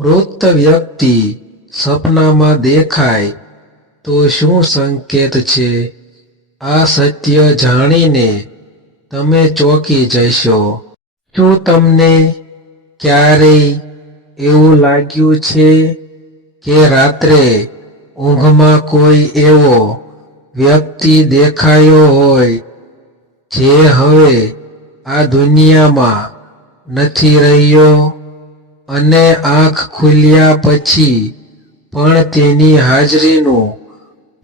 મૃત વ્યક્તિ સપનામાં દેખાય તો શું સંકેત છે? આ સત્ય જાણીને તમે ચોંકી જશો. શું તમને ક્યારેય એવું લાગ્યું છે કે રાત્રે ઊંઘમાં કોઈ એવો વ્યક્તિ દેખાયો હોય જે હવે આ દુનિયામાં નથી રહ્યો? અને આંખ ખુલ્યા પછી પણ તેની હાજરીનું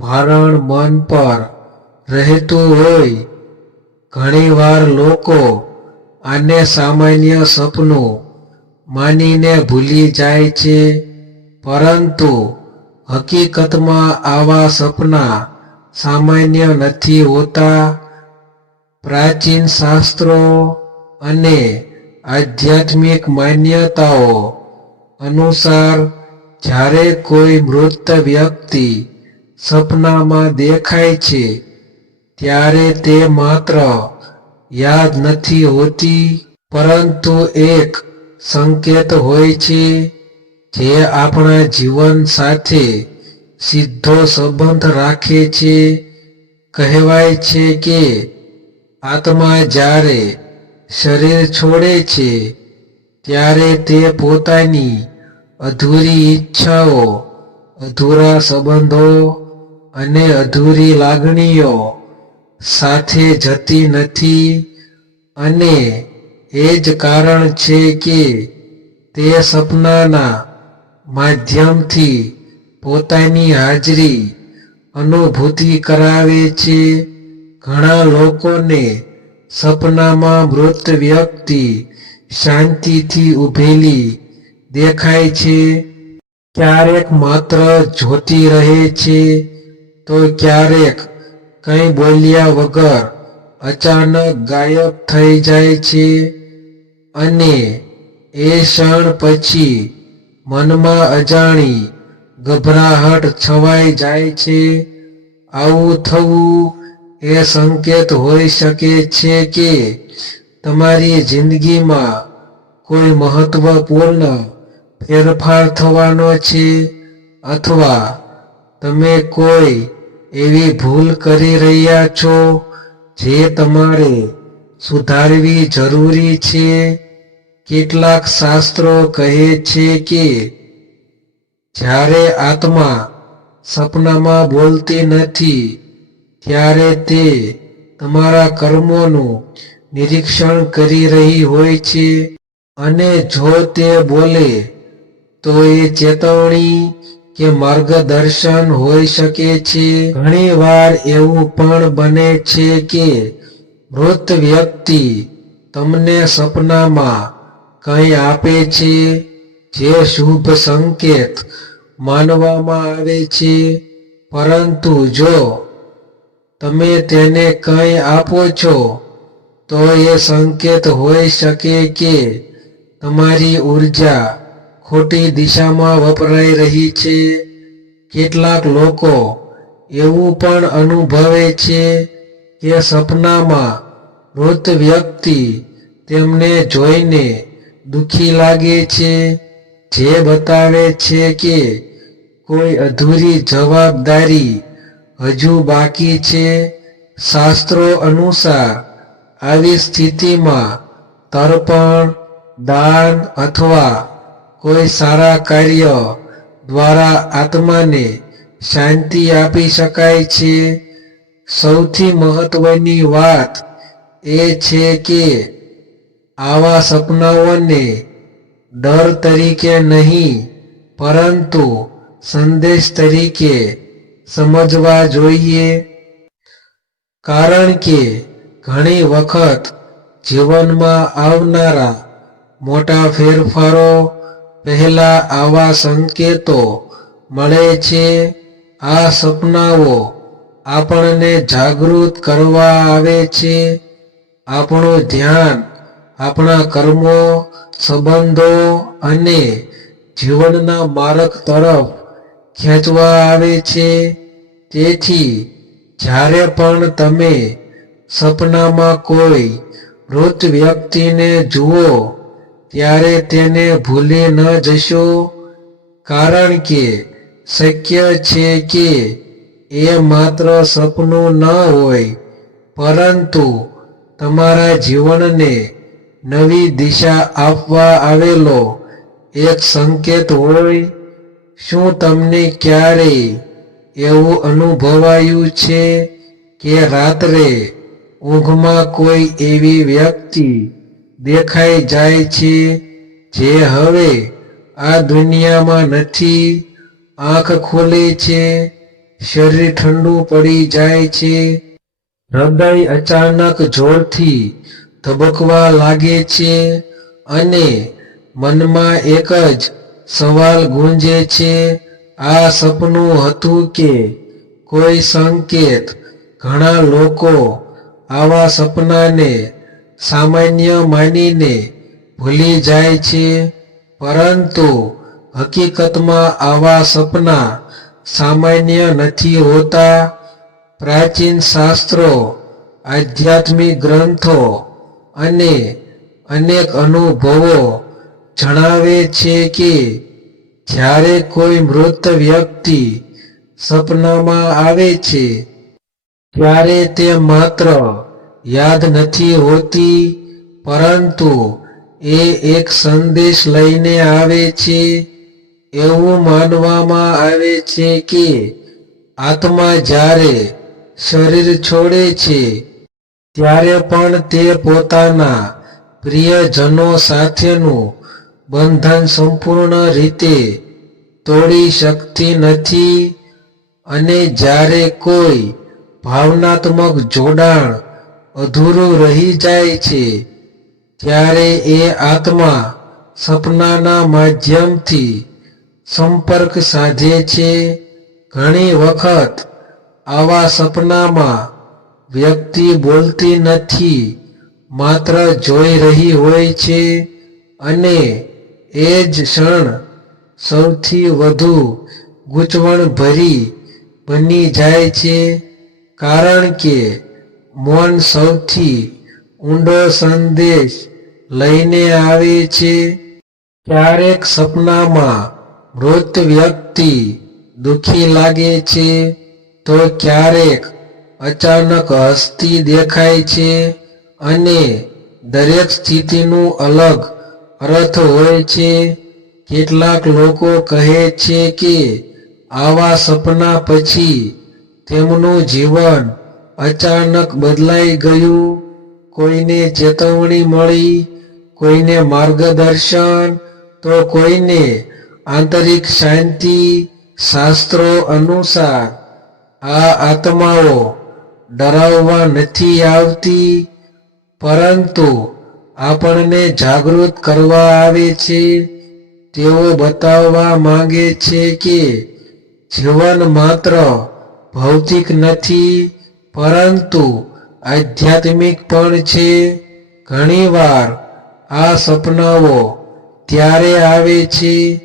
ભારણ મન પર રહેતું હોય. ઘણીવાર લોકો આને સામાન્ય સપનું માનીને ભૂલી જાય છે, પરંતુ હકીકતમાં આવા સપના સામાન્ય નથી હોતા. પ્રાચીન શાસ્ત્રો અને આધ્યાત્મિક માન્યતાઓ અનુસાર જ્યારે કોઈ મૃત વ્યક્તિ સપનામાં દેખાય છે, ત્યારે તે માત્ર યાદ નથી હોતી, પરંતુ એક સંકેત હોય છે જે આપણા જીવન સાથે સીધો સંબંધ રાખે છે. કહેવાય છે કે આત્મા જ્યારે શરીર છોડે છે, ત્યારે તે પોતાની અધૂરી ઈચ્છાઓ, અધૂરા સંબંધો અને અધૂરી લાગણીઓ સાથે જતી નથી અને એ જ કારણ છે કે તે સપનાના માધ્યમથી પોતાની હાજરી અનુભૂતિ કરાવે છે. ઘણા લોકોને સપનામાં મૃત વ્યક્તિ શાંતિથી ઉભેલી દેખાય છે. ક્યારેક માત્ર જોતી રહે છે તો ક્યારેક કંઈ બોલ્યા વગર અચાનક ગાયબ થઈ જાય છે. અને એ ક્ષણ પછી મનમાં અજાણી ગભરાહટ છવાઈ જાય છે. આવું થવું એ સંકેત હોઈ શકે છે કે તમારી જિંદગીમાં કોઈ મહત્વપૂર્ણ ફેરફાર થવાનો છે અથવા તમે કોઈ એવી ભૂલ કરી રહ્યા છો જે તમારે સુધારવી જરૂરી છે? કેટલાક શાસ્ત્રો કહે છે કે જ્યારે આત્મા સપનામાં બોલતી નથી ત્યારે તે તમારા કર્મોનું નિરીક્ષણ કરી રહી હોય છે અને જો તે બોલે, તો એ ચેતવણી કે માર્ગદર્શન હોઈ શકે છે. ઘણીવાર એવું પણ બને છે કે મૃત વ્યક્તિ તમને સપનામાં કંઈ આપે છે, જે શુભ સંકેત માનવામાં આવે છે. પરંતુ જો તમે તેને કંઈ આપો છો, તો એ સંકેત હોઈ શકે કે તમારી ઊર્જા ખોટી દિશામાં વપરાઈ રહી છે. કેટલાક લોકો એવું પણ અનુભવે છે કે સપનામાં મૃત વ્યક્તિ તેમને જોઈને દુખી લાગે છે. જે બતાવે છે કે કોઈ અધૂરી જવાબદારી હજુ બાકી છે શાસ્ત્રો અનુસાર આવી સ્થિતિમાં તર્પણ, દાન અથવા કોઈ સારા કાર્ય દ્વારા આત્માને શાંતિ આપી શકાય છે. સૌથી મહત્વની વાત એ છે કે આવા સપનાઓને ડર તરીકે નહીં, પરંતુ સંદેશ તરીકે સમજવા જોઈએ. કારણ કે ઘણી વખત જીવનમાં આવનારા મોટા ફેરફારો પહેલા આવા સંકેતો મળે છે. આ સપનાઓ આપણને જાગૃત કરવા આવે છે. આપણું ધ્યાન આપણા કર્મો, સંબંધો અને જીવનના માર્ગ તરફ ખેંચવા આવે છે. તેથી જ્યારે પણ તમે સપનામાં કોઈ મૃત વ્યક્તિને જુઓ, ત્યારે તેને ભૂલી ન જશો. કારણ કે શક્ય છે કે એ માત્ર સપનું ન હોય, પરંતુ તમારા જીવનને નવી દિશા આપવા આવેલો એક સંકેત હોય શું તમને ક્યારે એવું અનુભવાયું છે કે રાત્રે ઊંઘમાં કોઈ એવી વ્યક્તિ દેખાઈ જાય છે જે હવે આ દુનિયામાં નથી, આંખ ખોલે છે, શરીર ઠંડુ પડી જાય છે? હૃદય અચાનક જોરથી ધબકવા લાગે છે અને મનમાં એક જ સવાલ ગુંજે છે, આ સપનું હતું કે? કોઈ સંકેત? ઘણા લોકો આવા સપનાને સામાન્ય માનીને ભૂલી જાય છે, પરંતુ હકીકતમાં આવા સપના સામાન્ય નથી હોતા. પ્રાચીન શાસ્ત્રો, આધ્યાત્મિક ગ્રંથો અને અનેક અનુભવો જણાવે છે કે, જ્યારે કોઈ મૃત વ્યક્તિ સપનામાં આવે છે, ત્યારે તે માત્ર યાદ નથી હોતી, પરંતુ એ એક સંદેશ લઈને આવે છે. એવું માનવામાં આવે છે કે, આત્મા જ્યારે શરીર છોડે છે, ત્યારે પણ તે પોતાના પ્રિયજનો સાથેનું બંધન સંપૂર્ણ રીતે તોડી શકતી નથી અને જ્યારે કોઈ ભાવનાત્મક જોડાણ અધૂરું રહી જાય છે, ત્યારે એ આત્મા સપનાના માધ્યમથી સંપર્ક સાધે છે. ઘણી વખત આવા સપનામાં વ્યક્તિ બોલતી નથી, માત્ર જોઈ રહી હોય છે અને એ જ ક્ષણ સૌથી વધુ ગૂંચવણભરી બની જાય છે કારણ કે મૌન સૌથી ઊંડો સંદેશ લઈને આવે છે. ક્યારેક સપનામાં મૃત વ્યક્તિ દુખી લાગે છે તો ક્યારેક અચાનક હસતી દેખાય છે અને દરેક સ્થિતિનું અલગ અર્થ હોય છે. કેટલાક લોકો કહે છે કે આવા સપના પછી તેમનું જીવન અચાનક બદલાઈ ગયું. કોઈને ચેતવણી મળી, કોઈને માર્ગદર્શન, તો કોઈને આંતરિક શાંતિ શાસ્ત્રો અનુસાર. આ આત્માઓ ડરાવવા નથી આવતી, પરંતુ આપણને જાગૃત કરવા આવે છે, તેઓ બતાવવા માંગે છે કે જીવન માત્ર ભૌતિક નથી, પરંતુ આધ્યાત્મિક પણ છે. ઘણીવાર આ સપનાઓ ત્યારે આવે છે,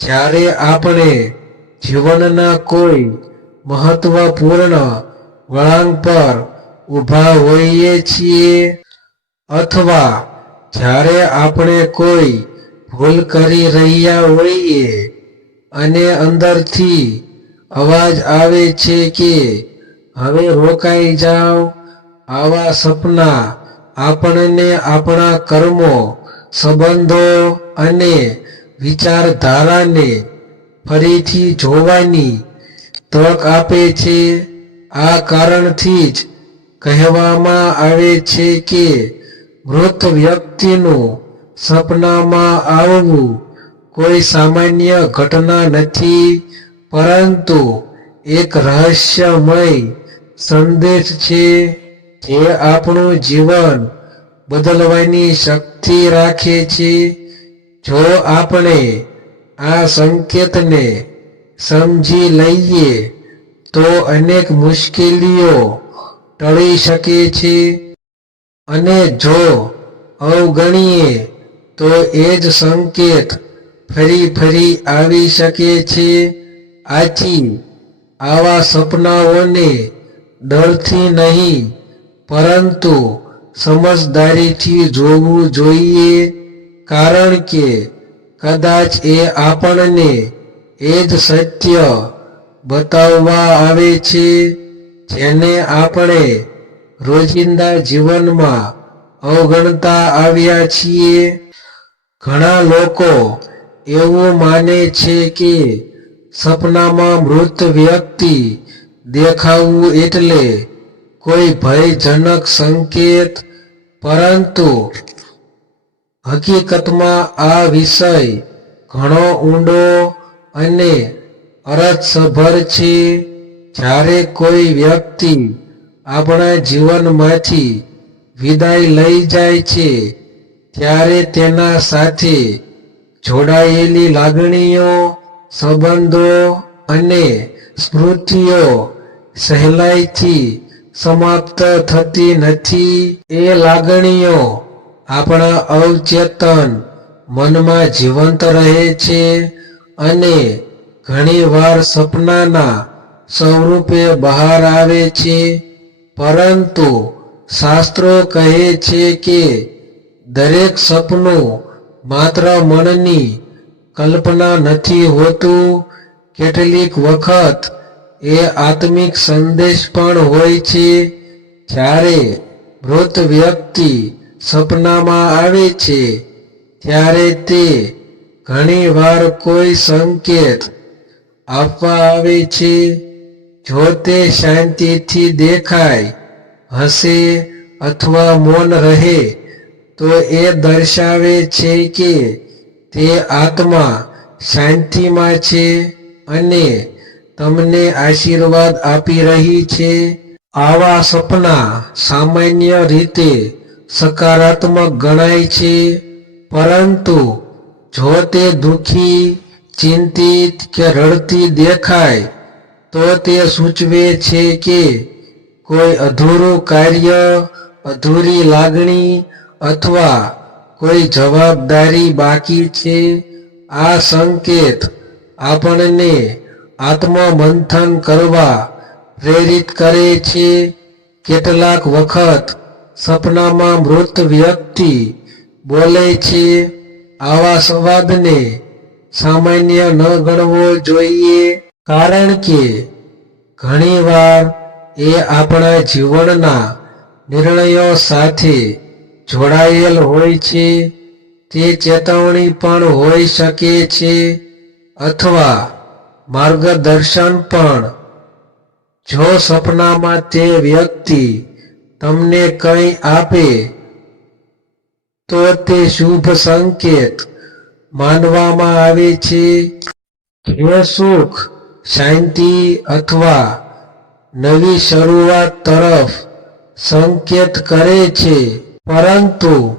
જ્યારે આપણે જીવનના કોઈ મહત્વપૂર્ણ વળાંક પર ઊભા હોઈએ છીએ, અથવા જ્યારે આપણે કોઈ ભૂલ કરી રહ્યા હોઈએ અને અંદરથી અવાજ આવે છે કે, હવે રોકાઈ જાઓ, આવા સપના આપણને આપણા કર્મો, સંબંધો અને વિચારધારાને ફરીથી જોવાની તક આપે છે. આ કારણથી જ કહેવામાં આવે છે કે મૃત વ્યક્તિનું સપનામાં આવવું કોઈ સામાન્ય ઘટના નથી, પરંતુ એક રહસ્યમય સંદેશ છે જે આપણું જીવન બદલવાની શક્તિ રાખે છે. જો આપણે આ સંકેતને સમજી લઈએ, તો અનેક મુશ્કેલીઓ ટળી શકે છે. અને જો અવગણીએ, તો એ જ સંકેત ફરી ફરી આવી શકે છે. આથી આવા સપનાઓને ડરથી નહીં, પરંતુ સમજદારીથી જોવું જોઈએ, કારણ કે કદાચ એ આપણને એ જ સત્ય બતાવવા આવે છે, જેને આપણે રોજિંદા જીવનમાં અવગણતા આવ્યા છીએ. ઘણા લોકો એવું માને છે કે સપનામાં મૃત વ્યક્તિ દેખાવું એટલે કોઈ ભયજનક સંકેત. પરંતુ હકીકતમાં આ વિષય ઘણો ઊંડો અને અરથસભર છે. જ્યારે કોઈ વ્યક્તિ આપણા જીવનમાંથી વિદાય લઈ જાય છે, ત્યારે તેના સાથે જોડાયેલી લાગણીઓ, સંબંધો અને સ્મૃતિઓ સહેલાઈથી સમાપ્ત થતી નથી. એ લાગણીઓ આપણા અવચેતન મનમાં જીવંત રહે છે અને ઘણીવાર સપનાના સ્વરૂપે બહાર આવે છે. પરંતુ શાસ્ત્રો કહે છે કે દરેક સપનું માત્ર મનની કલ્પના નથી હોતું. કેટલીક વખત એ આત્મિક સંદેશ પણ હોય છે. જ્યારે મૃત વ્યક્તિ સપનામાં આવે છે, ત્યારે તે ઘણીવાર કોઈ સંકેત આપવા આવે છે. જો તે શાંતિથી દેખાય, હસે અથવા મૌન રહે, તો એ દર્શાવે છે કે તે આત્મા શાંતિમાં છે અને તમને આશીર્વાદ આપી રહી છે. આવા સપના સામાન્ય રીતે સકારાત્મક ગણાય છે, પરંતુ જો તે દુઃખી, ચિંતિત કે રડતી દેખાય તો તે સૂચવે છે કે કોઈ અધૂરું કાર્ય, અધૂરી લાગણી અથવા કોઈ જવાબદારી બાકી છે? આ સંકેત આપણને આત્મમંથન કરવા પ્રેરિત કરે છે. કેટલાક વખત સપનામાં મૃત વ્યક્તિ બોલે છે આવા સંવાદને સામાન્ય ન ગણવો જોઈએ. કારણ કે ઘણીવાર એ આપણા જીવનના નિર્ણયો સાથે જોડાયેલ હોય છે, તે ચેતવણી પણ હોઈ શકે છે અથવા માર્ગદર્શન પણ. જો સપનામાં તે વ્યક્તિ તમને કંઈ આપે, તો તે શુભ સંકેત માનવામાં આવે છે. જે સુખ શાંતિ અથવા નવી શરૂઆત તરફ સંકેત કરે છે. પરંતુ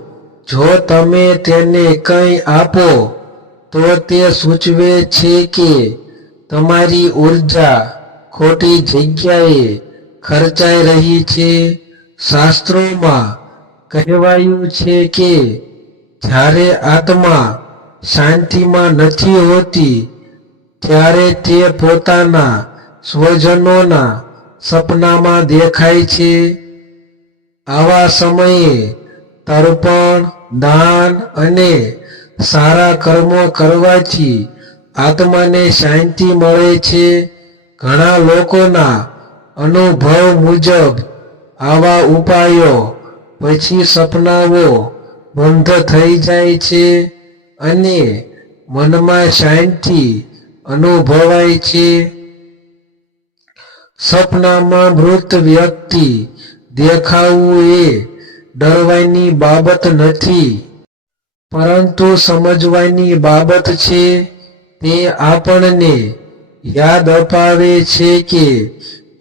જો તમે તેને કંઈ આપો, તો તે સૂચવે છે કે તમારી ઊર્જા ખોટી જગ્યાએ ખર્ચાઈ રહી છે. શાસ્ત્રોમાં કહેવાયું છે કે જ્યારે આત્મા શાંતિમાં નથી હોતી ત્યારે તે પોતાના સ્વજનોના સપનામાં દેખાય છે. આવા સમયે તર્પણ, દાન અને સારા કર્મો કરવાથી આત્માને શાંતિ મળે છે. ઘણા લોકોના અનુભવ મુજબ આવા ઉપાયો, પછી સપનાઓ બંધ થઈ જાય છે અને મનમાં શાંતિ અનુભવાય છે. સપનામાં મૃત વ્યક્તિ દેખાવું એ ડરવાની બાબત નથી, પરંતુ સમજવાની બાબત છે. તે આપણને યાદ અપાવે છે કે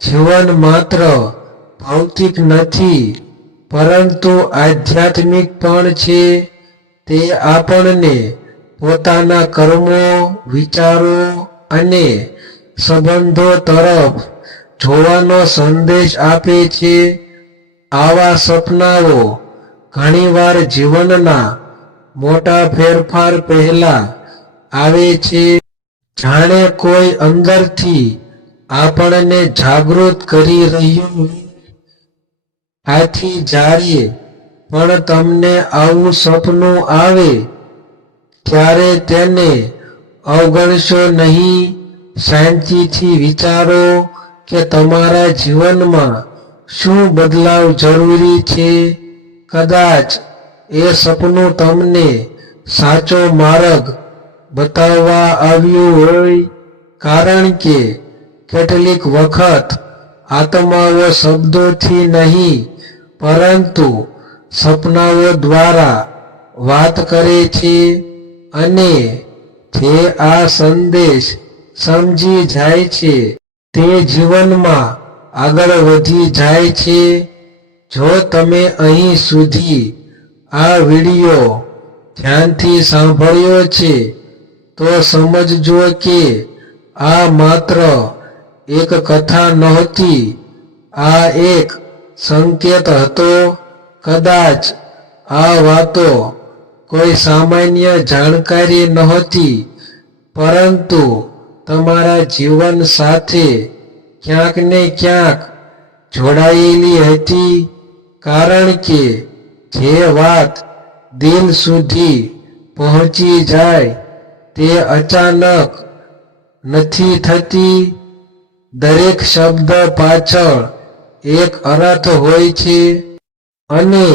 જીવન માત્ર ભૌતિક નથી, પરંતુ આધ્યાત્મિક પણ છે. તે આપણને પોતાના કર્મો, વિચારો અને સંબંધો તરફ જોવાનો સંદેશ આપે છે આવા સપનાઓ ઘણીવાર જીવનના મોટા ફેરફાર પહેલા આવે છે જાણે કોઈ અંદરથી આપણને જાગૃત કરી રહ્યું હોય. આથી જ્યારે પણ તમને આવું સપનું આવે ત્યારે તેને અવગણશો નહીં. શાંતિથી વિચારો કે તમારા જીવનમાં શું બદલાવ જરૂરી છે. કદાચ એ સપનું તમને સાચો માર્ગ બતાવવા આવ્યું હોય. કારણ કે કેટલીક વખત આત્માઓ શબ્દોથી નહીં, પરંતુ સપનાઓ દ્વારા વાત કરે છે. અને જે આ સંદેશ સમજી જાય છે, તે જીવનમાં આગળ વધી જાય છે. જો તમે અહીં સુધી આ વિડિયો ધ્યાનથી સાંભળ્યો છે, તો સમજજો કે આ માત્ર એક કથા નહોતી, આ એક સંકેત હતો. કદાચ આ વાતો કોઈ સામાન્ય જાણકારી નહોતી, પરંતુ તમારા જીવન સાથે ક્યાંક ને ક્યાંક જોડાયેલી હતી, કારણ કે જે વાત દિલ સુધી પહોંચી જાય તે અચાનક નથી થતી. દરેક શબ્દ પાછળ એક અર્થ હોય છે અને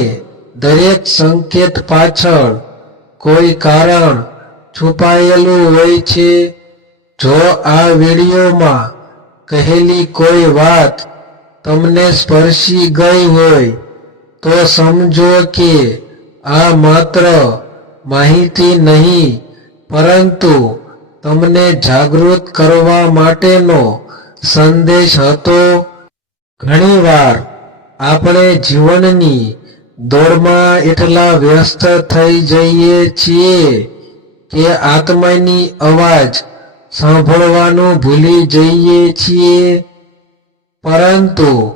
દરેક સંકેત પાછળ કોઈ કારણ છુપાયેલું હોય છે? જો આ વિડીયોમાં કહેલી કોઈ વાત તમને સ્પર્શી ગઈ હોય, તો સમજો કે આ માત્ર માહિતી નહીં, પરંતુ તમને જાગૃત કરવા માટેનો સંદેશ હતો. ઘણીવાર આપણે જીવનની દોડમાં એટલા વ્યસ્ત થઈ જઈએ છીએ કે આત્માની અવાજ સાંભળવાનું ભૂલી જઈએ છીએ. પરંતુ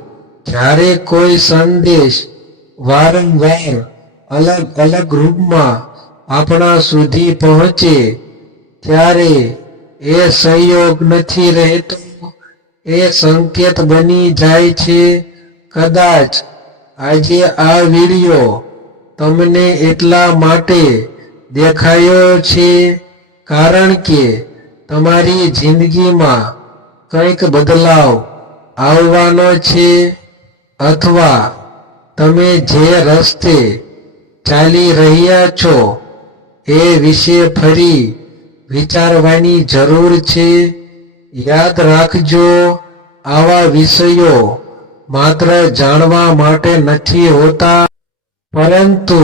જ્યારે કોઈ સંદેશ વારંવાર અલગ અલગ રૂપમાં આપણા સુધી પહોંચે, ત્યારે એ સંયોગ નથી રહેતો. એ સંકેત બની જાય છે. કદાચ આજે આ વિડિયો તમને એટલા માટે દેખાયો છે કારણ કે તમારી જિંદગીમાં કંઈક બદલાવ આવવાનો છે અથવા તમે જે રસ્તે ચાલી રહ્યા છો એ વિશે ફરી વિચારવાની જરૂર છે. યાદ રાખજો આવા વિષયો માત્ર જાણવા માટે નથી હોતા, પરંતુ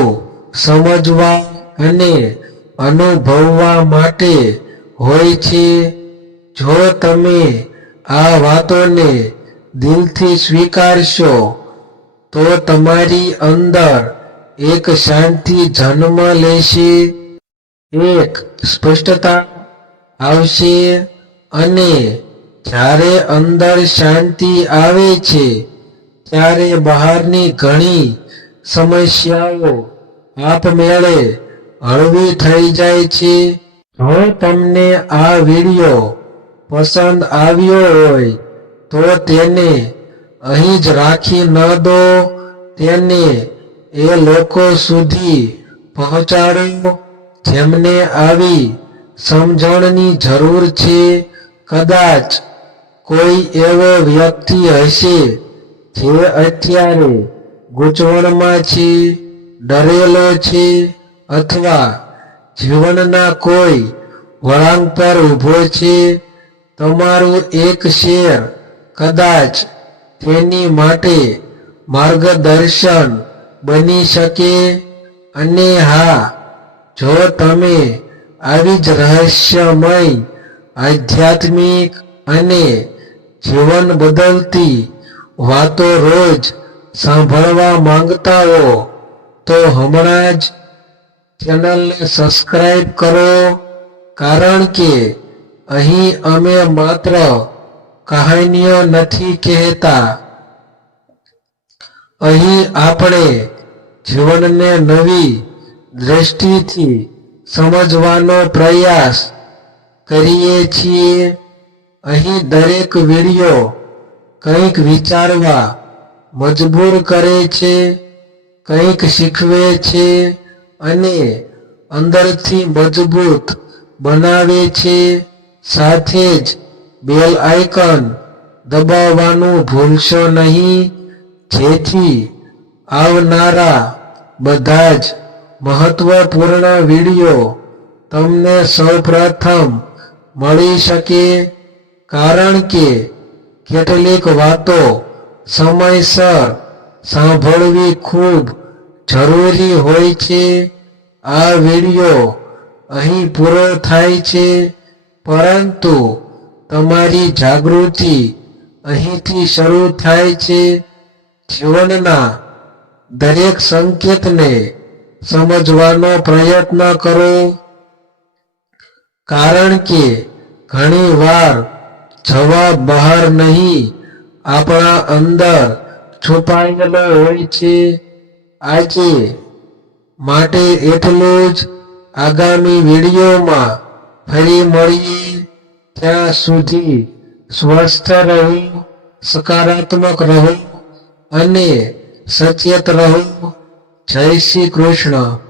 સમજવા અને અનુભવવા માટે હોય છે. જો તમે આ વાતોને દિલથી સ્વીકારશો, તો તમારી અંદર એક શાંતિ જન્મ લેશે, એક સ્પષ્ટતા આવશે અને જ્યારે અંદર શાંતિ આવે છે ત્યારે બહારની ઘણી સમસ્યાઓ આપમેળે હળવી થઈ જાય છે. જો તમને આ વિડિયો પસંદ આવ્યો હોય, તો તેને અહીં જ રાખી ન દો. તેને એ લોકો સુધી પહોંચાડો જેમને આવી સમજણની જરૂર છે. કદાચ કોઈ એવો વ્યક્તિ હશે જે અત્યારે ગૂંચવણમાં છે, ડરેલો છે અથવા જીવનના કોઈ વળાંક પર ઊભો છે, તમારું એક શેર કદાચ તેની માટે માર્ગદર્શન બની શકે અને હા, જો તમે આવી જ રહસ્યમય આધ્યાત્મિક અને જીવન બદલતી વાતો રોજ સાંભળવા માંગતા હો, તો હમણાં જ ચેનલને સબસ્ક્રાઈબ કરો, કારણ કે અહીં અમે માત્ર કહાનીઓ નથી કહેતા. અહીં આપણે જીવનને નવી દ્રષ્ટિથી સમજવાનો પ્રયાસ કરીએ છીએ. અહીં દરેક વિડિયો કંઈક વિચારવા મજબૂર કરે છે, કંઈક શીખવે છે અને અંદરથી મજબૂત બનાવે છે. સાથે જ બેલ આઇકન દબાવવાનું ભૂલશો નહીં. જેથી આવનારા બધા જ મહત્વપૂર્ણ વીડિયો તમને સૌપ્રથમ મળી શકે. કારણ કે કેટલીક વાતો સમયસર સાંભળવી ખૂબ જરૂરી હોય છે. આ વીડિયો અહીં પૂરો થાય છે, પરંતુ તમારી જાગૃતિ અહીંથી શરૂ થાય છે. જીવનના દરેક સંકેતને સમજવાનો પ્રયત્ન કરો. કારણ કે ઘણી જવાબ બહાર નહીં. આપણા અંદર છુપાયેલો હોય છે આજે. માટે એટલું જ આગામી વિડીયોમાં ફરી મળીએ ત્યાં સુધી સ્વસ્થ રહો, સકારાત્મક રહો અને સચેત રહો. જય શ્રી કૃષ્ણ.